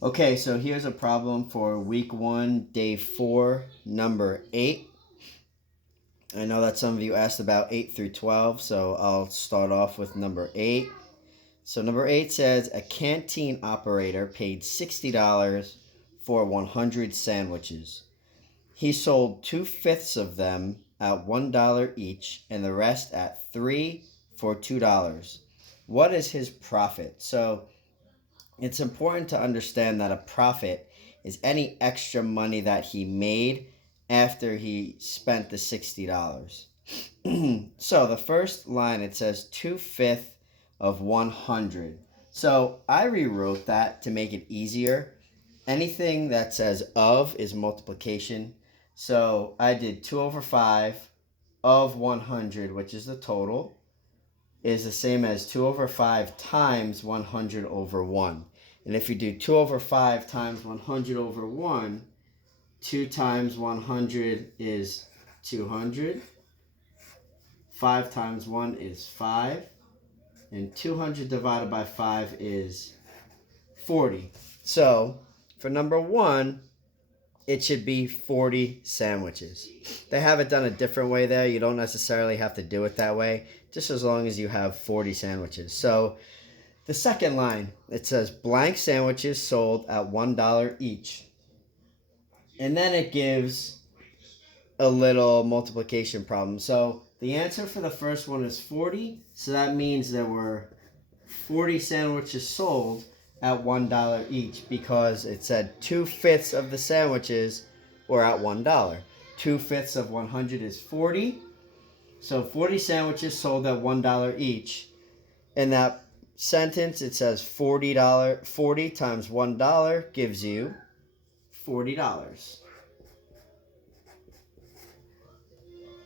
Okay, so here's a problem for week 1, day 4, number 8. I know that some of you asked about 8 through 12, so I'll start off with number 8. So number 8 says a canteen operator paid $60 for 100 sandwiches. He sold 2/5 of them at $1 each and the rest at 3 for $2. What is his profit? So it's important to understand that a profit is any extra money that he made after he spent the $60. So the first line, it says 2/5 of 100. So I rewrote that to make it easier. Anything that says of is multiplication. So I did 2 over 5 of 100, which is the total, is the same as 2 over 5 times 100 over 1. And if you do 2 over 5 times 100 over 1, 2 times 100 is 200. 5 times 1 is 5. And 200 divided by 5 is 40. So for number 1, it should be 40 sandwiches. They have it done a different way there. You don't necessarily have to do it that way, just as long as you have 40 sandwiches. So the second line, it says blank sandwiches sold at $1 each. And then it gives a little multiplication problem. So the answer for the first one is 40. So that means there were 40 sandwiches sold at $1 each, because it said 2/5 of the sandwiches were at $1. 2/5 of 100 is 40. So 40 sandwiches sold at $1 each. In that sentence, it says $40. 40 times $1 gives you $40.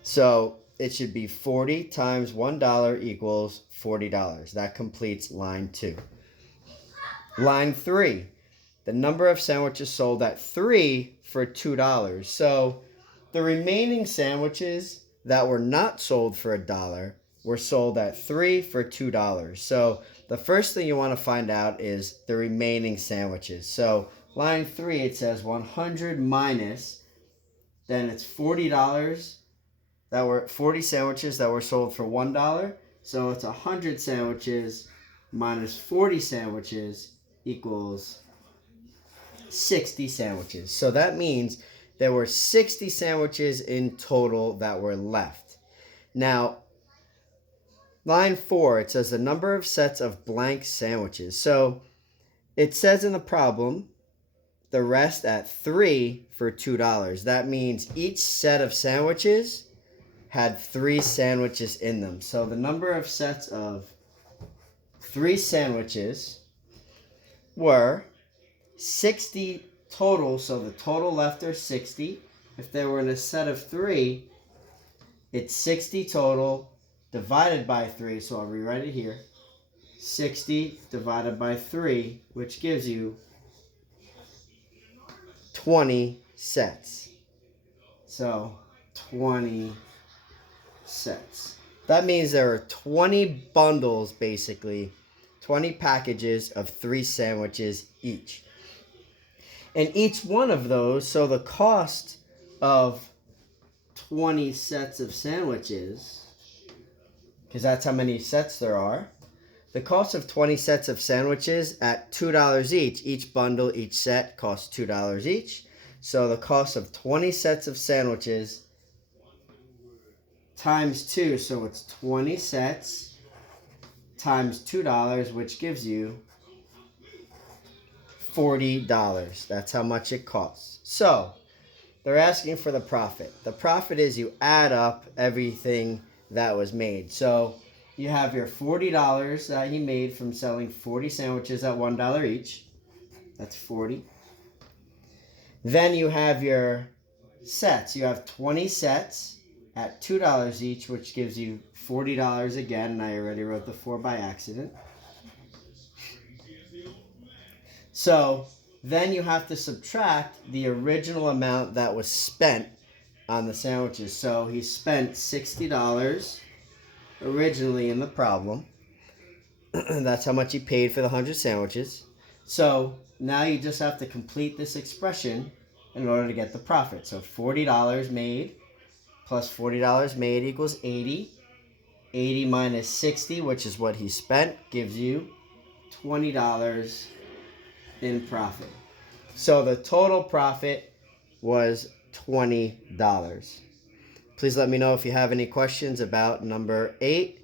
So it should be 40 times $1 equals $40. That completes line 2. Line 3, the number of sandwiches sold at 3 for $2. So the remaining sandwiches that were not sold for $1 were sold at 3 for $2. So the first thing you want to find out is the remaining sandwiches. So line 3, it says 100 minus, then it's $40. That were 40 sandwiches that were sold for $1. So it's 100 sandwiches minus 40 sandwiches equals 60 sandwiches. So that means there were 60 sandwiches in total that were left. Now, line 4, it says the number of sets of blank sandwiches. So it says in the problem, the rest at 3 for $2. That means each set of sandwiches had 3 sandwiches in them. So the number of sets of 3 sandwiches were 60 total. So the total left are 60. If they were in a set of 3, it's 60 total divided by 3. So I'll rewrite it here. 60 divided by 3, which gives you 20 sets. So 20 sets. That means there are 20 bundles, basically 20 packages of 3 sandwiches each. And each one of those, so the cost of 20 sets of sandwiches, because that's how many sets there are, the cost of 20 sets of sandwiches at $2 each bundle, each set costs $2 each. So the cost of 20 sets of sandwiches times 2, so it's 20 sets times $2, which gives you $40. That's how much it costs. So they're asking for the profit. The profit is you add up everything that was made. So you have your $40 that he made from selling 40 sandwiches at $1 each. That's 40. Then you have your sets. You have 20 sets at $2 each, which gives you $40 again, and I already wrote the 4 by accident. So then you have to subtract the original amount that was spent on the sandwiches. So he spent $60 originally in the problem. That's how much he paid for the 100 sandwiches. So now you just have to complete this expression in order to get the profit. So $40 made plus $40 made equals 80. 80 minus 60, which is what he spent, gives you $20 in profit. So the total profit was $20. Please let me know if you have any questions about number 8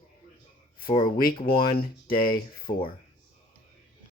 for week 1, day 4.